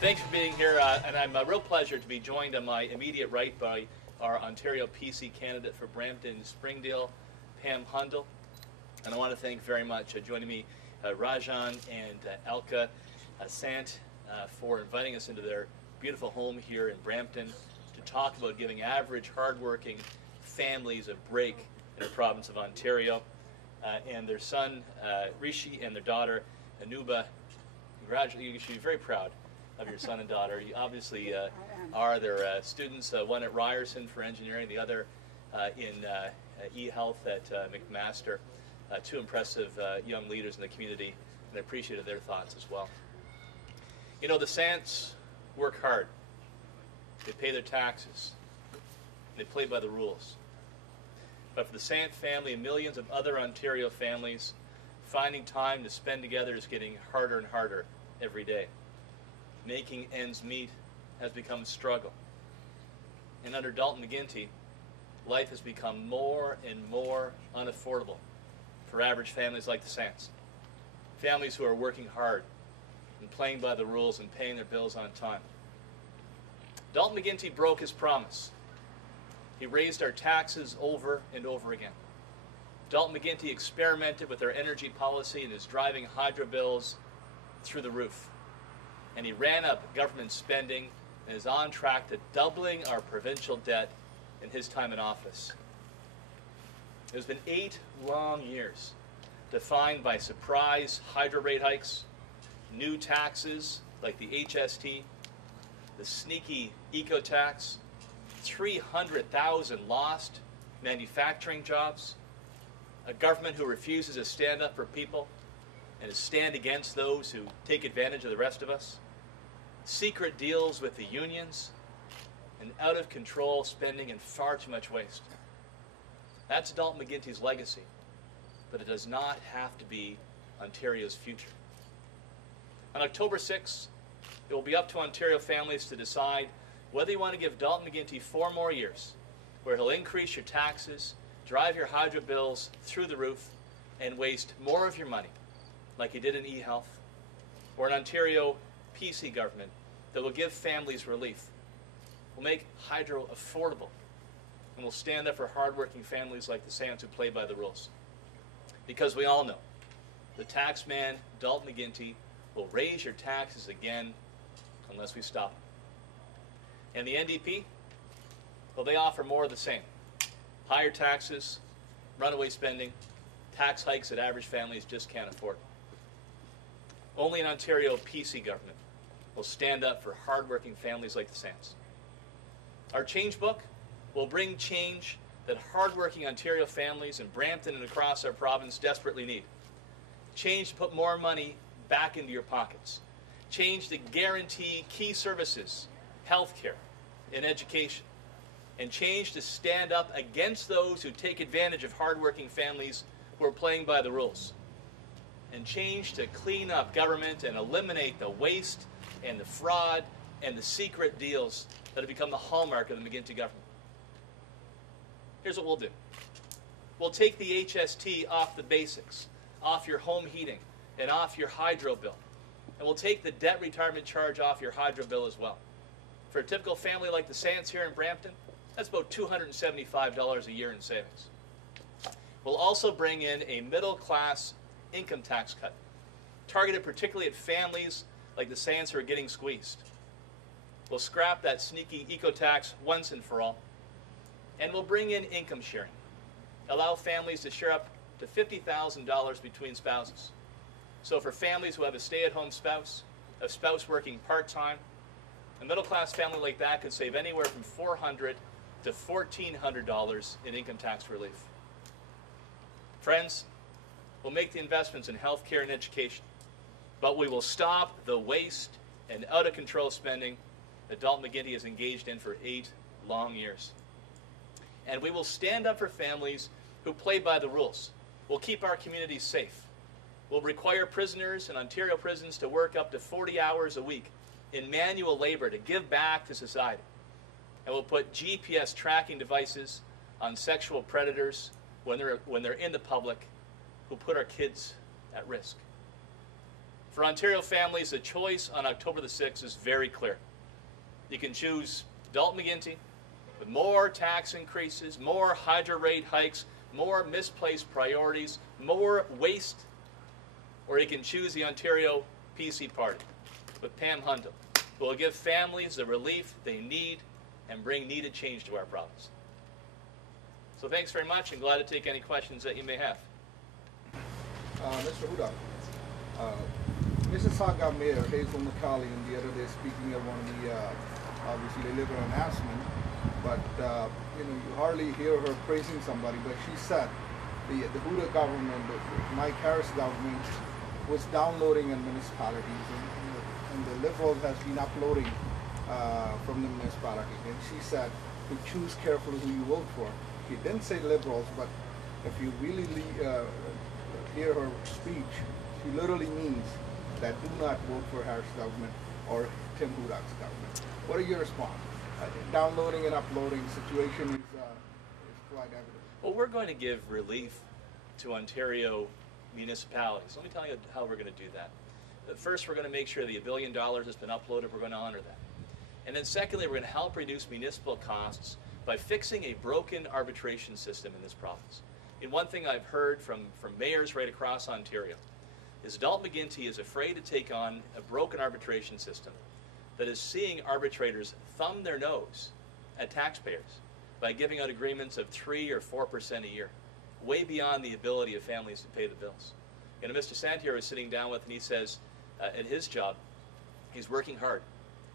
Thanks for being here, and I'm a real pleasure to be joined on my immediate right by our Ontario PC candidate for Brampton and Springdale, Pam Hundal. And I want to thank very much joining me Rajan and Elka Sant for inviting us into their beautiful home here in Brampton to talk about giving average, hardworking families a break in the province of Ontario. And their son, Rishi, and their daughter, Anuba, you should be very proud of your son and daughter. You obviously are their students, one at Ryerson for engineering, the other in e-health at McMaster. Two impressive young leaders in the community, and I appreciated their thoughts as well. You know, the Sants work hard. They pay their taxes. They play by the rules. But for the Sant family and millions of other Ontario families, finding time to spend together is getting harder and harder every day. Making ends meet has become a struggle. And under Dalton McGuinty, life has become more and more unaffordable for average families like the Sants. Families who are working hard and playing by the rules and paying their bills on time. Dalton McGuinty broke his promise. He raised our taxes over and over again. Dalton McGuinty experimented with our energy policy and is driving hydro bills through the roof. And he ran up government spending and is on track to doubling our provincial debt in his time in office. It has been 8 long years defined by surprise hydro rate hikes, new taxes like the HST, the sneaky eco-tax, 300,000 lost manufacturing jobs, a government who refuses to stand up for people and to stand against those who take advantage of the rest of us, secret deals with the unions, and out-of-control spending and far too much waste. That's Dalton McGuinty's legacy, but it does not have to be Ontario's future. On October 6th, it will be up to Ontario families to decide whether you want to give Dalton McGuinty 4 more years, where he'll increase your taxes, drive your hydro bills through the roof, and waste more of your money, like he did in e-health, or an Ontario PC government that will give families relief, will make hydro affordable, and will stand up for hardworking families like the Sants who play by the rules. Because we all know, the tax man, Dalton McGuinty, will raise your taxes again unless we stop him. And the NDP, well, they offer more of the same. Higher taxes, runaway spending, tax hikes that average families just can't afford. Only an Ontario PC government will stand up for hardworking families like the Sants. Our Change Book will bring change that hardworking Ontario families in Brampton and across our province desperately need. Change to put more money back into your pockets. Change to guarantee key services, healthcare, and education. And change to stand up against those who take advantage of hardworking families who are playing by the rules. And change to clean up government and eliminate the waste and the fraud and the secret deals that have become the hallmark of the McGuinty government. Here's what we'll do. We'll take the HST off the basics, off your home heating, and off your hydro bill. And we'll take the debt retirement charge off your hydro bill as well. For a typical family like the Sants here in Brampton, that's about $275 a year in savings. We'll also bring in a middle-class income tax cut, targeted particularly at families like the Sants who are getting squeezed. We'll scrap that sneaky eco-tax once and for all, and we'll bring in income sharing, allow families to share up to $50,000 between spouses. So for families who have a stay-at-home spouse, a spouse working part-time, a middle-class family like that could save anywhere from $400 to $1,400 in income tax relief. Friends, we'll make the investments in healthcare and education, but we will stop the waste and out-of-control spending that Dalton McGuinty has engaged in for 8 long years. And we will stand up for families who play by the rules. We'll keep our communities safe. We'll require prisoners in Ontario prisons to work up to 40 hours a week in manual labor to give back to society. And we'll put GPS tracking devices on sexual predators when they're in the public who put our kids at risk. For Ontario families, the choice on October the 6th is very clear. You can choose Dalton McGuinty with more tax increases, more hydro rate hikes, more misplaced priorities, more waste, or you can choose the Ontario PC Party with Pam Hundal, who will give families the relief they need and bring needed change to our province. So thanks very much, and glad to take any questions that you may have. Mr. Hudak, Mississauga Mayor Hazel McCauley the other day speaking at one of the, obviously the Liberal announcement, but you hardly hear her praising somebody, but she said the Hudak government, the Mike Harris government, was downloading in municipalities, and the Liberals has been uploading from the municipality, and she said to choose carefully who you vote for. She didn't say Liberals, but if you really hear her speech, she literally means that do not vote for Harris government or Tim Hudak's government. What are your response? Downloading and uploading situation is quite evident. Well, we're going to give relief to Ontario municipalities. Let me tell you how we're going to do that. First, we're going to make sure the $1 billion has been uploaded. We're going to honor that. And then secondly, we're going to help reduce municipal costs by fixing a broken arbitration system in this province. And one thing I've heard from mayors right across Ontario is Dalton McGuinty is afraid to take on a broken arbitration system that is seeing arbitrators thumb their nose at taxpayers by giving out agreements of 3 or 4% a year, way beyond the ability of families to pay the bills. And Mr. Santier was sitting down with, and he says at his job, he's working hard,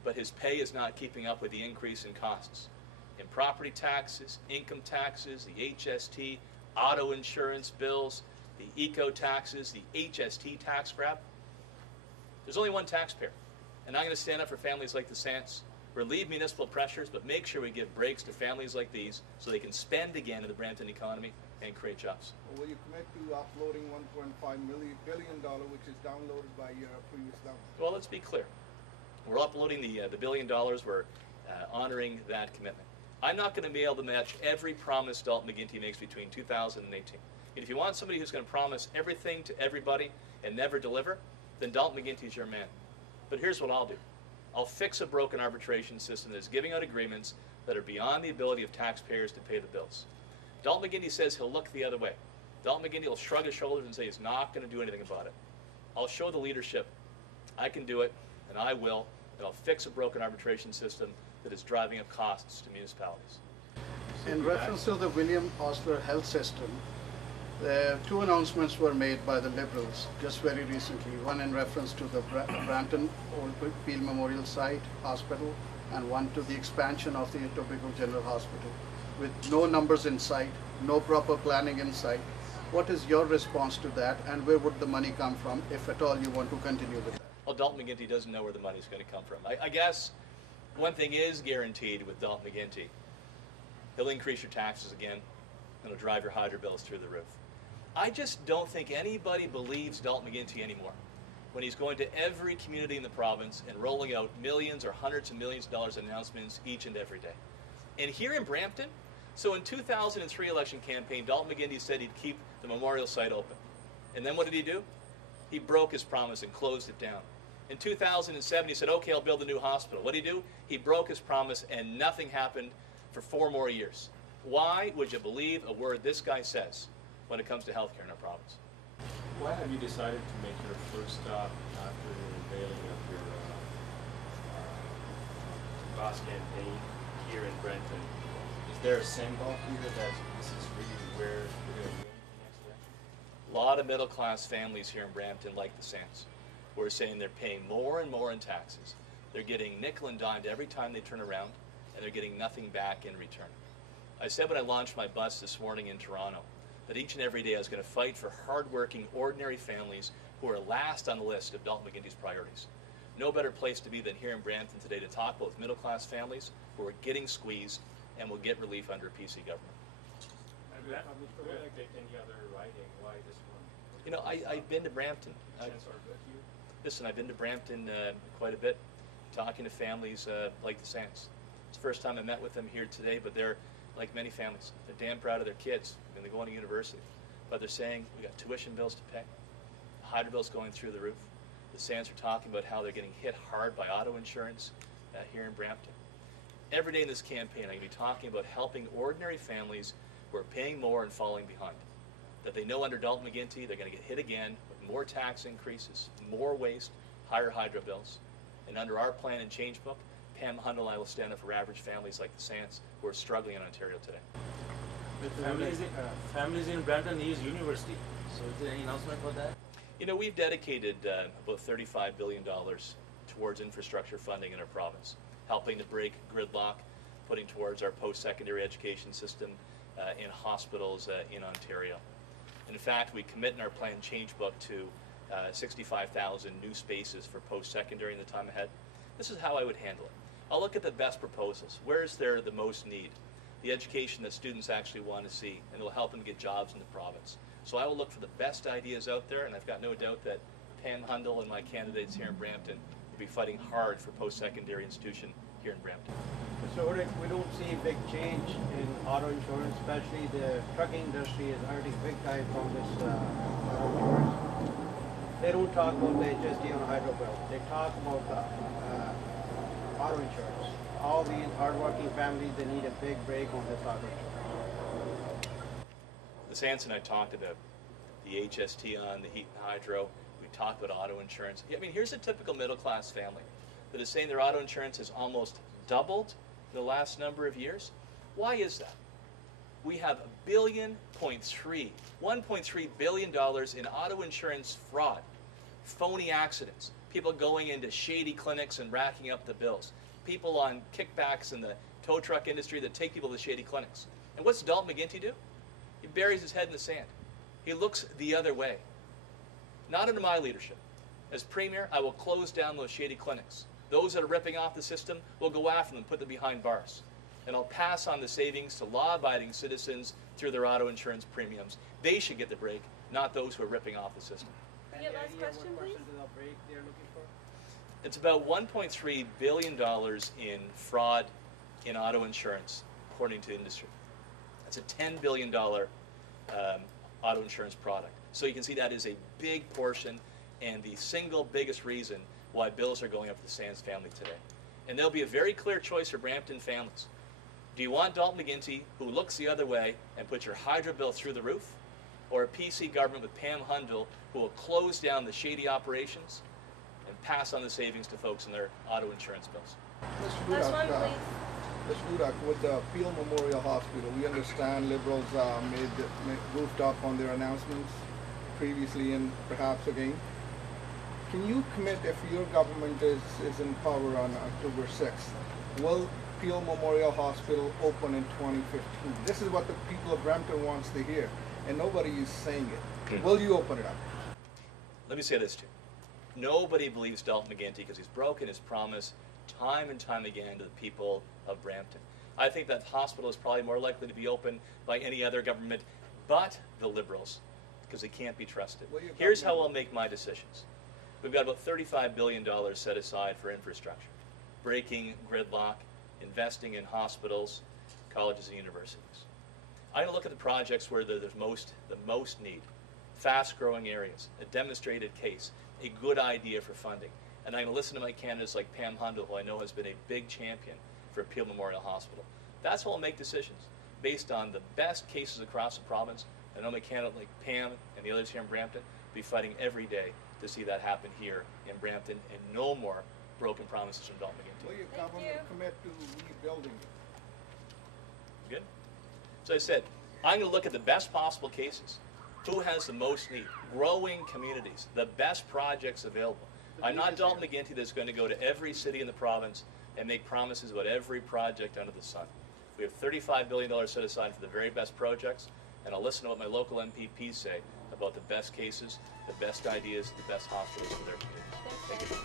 but his pay is not keeping up with the increase in costs. In property taxes, income taxes, the HST, auto insurance bills, the eco taxes, the HST tax grab. There's only one taxpayer. And I'm going to stand up for families like the Sants, relieve municipal pressures, but make sure we give breaks to families like these so they can spend again in the Brampton economy and create jobs. Will you commit to uploading $1.5 billion, which is downloaded by your previous government? Well, let's be clear. We're uploading the $1 billion. We're honoring that commitment. I'm not going to be able to match every promise Dalton McGuinty makes between 2018. And if you want somebody who's going to promise everything to everybody and never deliver, then Dalton McGuinty's your man. But here's what I'll do. I'll fix a broken arbitration system that's giving out agreements that are beyond the ability of taxpayers to pay the bills. Dalton McGuinty says he'll look the other way. Dalton McGuinty will shrug his shoulders and say he's not going to do anything about it. I'll show the leadership I can do it, and I will, and I'll fix a broken arbitration system that is driving up costs to municipalities. In reference to the William Osler health system, the 2 announcements were made by the Liberals just very recently. One in reference to the Brampton Oldfield Memorial Site Hospital, and one to the expansion of the Etobicoke General Hospital, with no numbers in sight, no proper planning in sight. What is your response to that, and where would the money come from, if at all you want to continue with that? Well, Dalton McGuinty doesn't know where the money's going to come from. I guess one thing is guaranteed with Dalton McGuinty. He'll increase your taxes again, and he'll drive your hydro bills through the roof. I just don't think anybody believes Dalton McGuinty anymore when he's going to every community in the province and rolling out millions or hundreds of millions of dollars in announcements each and every day. And here in Brampton, so in 2003 election campaign, Dalton McGuinty said he'd keep the memorial site open. And then what did he do? He broke his promise and closed it down. In 2007, he said, okay, I'll build a new hospital. What did he do? He broke his promise and nothing happened for 4 more years. Why would you believe a word this guy says when it comes to healthcare in our province? Why have you decided to make your first stop after the unveiling of your boss campaign here in Brampton? Is there a symbol here that this is really where we're going to be in the next election? A lot of middle-class families here in Brampton, like the Sants, who are saying they're paying more and more in taxes. They're getting nickel and dimed every time they turn around, and they're getting nothing back in return. I said when I launched my bus this morning in Toronto that each and every day I was going to fight for hardworking, ordinary families who are last on the list of Dalton McGuinty's priorities. No better place to be than here in Brampton today to talk about middle-class families who are getting squeezed and will get relief under a PC government. Have you picked any other riding? Why this one? You know, I've been to Brampton. Listen, I've been to Brampton quite a bit, talking to families like the Sants. It's the first time I met with them here today, but they're like many families. They're damn proud of their kids, and they're going to university. But they're saying, we got tuition bills to pay, hydro bills going through the roof. The Sands are talking about how they're getting hit hard by auto insurance here in Brampton. Every day in this campaign, I'm going to be talking about helping ordinary families who are paying more and falling behind. That they know under Dalton McGuinty they're going to get hit again with more tax increases, more waste, higher hydro bills. And under our plan and change book, Pam Hundal and I will stand up for average families like the Sands who are struggling in Ontario today. Families in Brampton use university. So is there any announcement about that? You know, we've dedicated about $35 billion towards infrastructure funding in our province, helping to break gridlock, putting towards our post-secondary education system in hospitals in Ontario. In fact, we commit in our plan change book to 65,000 new spaces for post-secondary in the time ahead. This is how I would handle it. I'll look at the best proposals. Where is there the most need? The education that students actually want to see, and it will help them get jobs in the province. So I will look for the best ideas out there, and I've got no doubt that Pam Hundal and my candidates here in Brampton will be fighting hard for post-secondary institution here in Brampton. So we don't see big change in auto insurance, especially the trucking industry is hurting big time from this auto insurance. They don't talk about the HST on a hydro bill. They talk about auto insurance. All these hardworking families, they need a big break on this auto insurance. The Sands and I talked about the HST on the heat and hydro. We talked about auto insurance. I mean, here's a typical middle-class family that is saying their auto insurance has almost doubled in the last number of years. Why is that? We have $1.3 billion in auto insurance fraud, phony accidents, people going into shady clinics and racking up the bills, people on kickbacks in the tow truck industry that take people to shady clinics. And what's Dalton McGuinty do? He buries his head in the sand. He looks the other way. Not under my leadership. As Premier, I will close down those shady clinics. Those that are ripping off the system will go after them, put them behind bars. And I'll pass on the savings to law-abiding citizens through their auto insurance premiums. They should get the break, not those who are ripping off the system. Can I get last question, please? It's about $1.3 billion in fraud in auto insurance, according to industry. That's a $10 billion auto insurance product. So you can see that is a big portion and the single biggest reason why bills are going up for the Sands family today. And there'll be a very clear choice for Brampton families. Do you want Dalton McGuinty, who looks the other way and puts your hydro bill through the roof? Or a PC government with Pam Hundal, who will close down the shady operations and pass on the savings to folks in their auto insurance bills? Last one, please. Mr. Hudak, with the Peel Memorial Hospital, we understand Liberals goofed up on their announcements previously and perhaps again. Can you commit, if your government is in power on October 6th, will Peel Memorial Hospital open in 2015? This is what the people of Brampton wants to hear, and nobody is saying it. Will you open it up? Let me say this too. Nobody believes Dalton McGuinty because he's broken his promise time and time again to the people of Brampton. I think that hospital is probably more likely to be open by any other government but the Liberals because they can't be trusted. Here's how I'll make my decisions. We've got about $35 billion set aside for infrastructure, breaking gridlock, investing in hospitals, colleges and universities. I'm going to look at the projects where there's the most need, fast-growing areas, a demonstrated case, a good idea for funding. And I'm going to listen to my candidates like Pam Hundal, who I know has been a big champion for Peel Memorial Hospital. That's how I'll make decisions, based on the best cases across the province. I know my candidate like Pam and the others here in Brampton will be fighting every day to see that happen here in Brampton and no more broken promises from Dalton McGuinty. Will your government commit to rebuilding it? Good? So I said, I'm going to look at the best possible cases. Who has the most need? Growing communities, the best projects available. I'm not Dalton McGuinty that's going to go to every city in the province and make promises about every project under the sun. We have $35 billion set aside for the very best projects, and I'll listen to what my local MPPs say about the best cases, the best ideas, the best hospitals for their communities. Thanks, guys.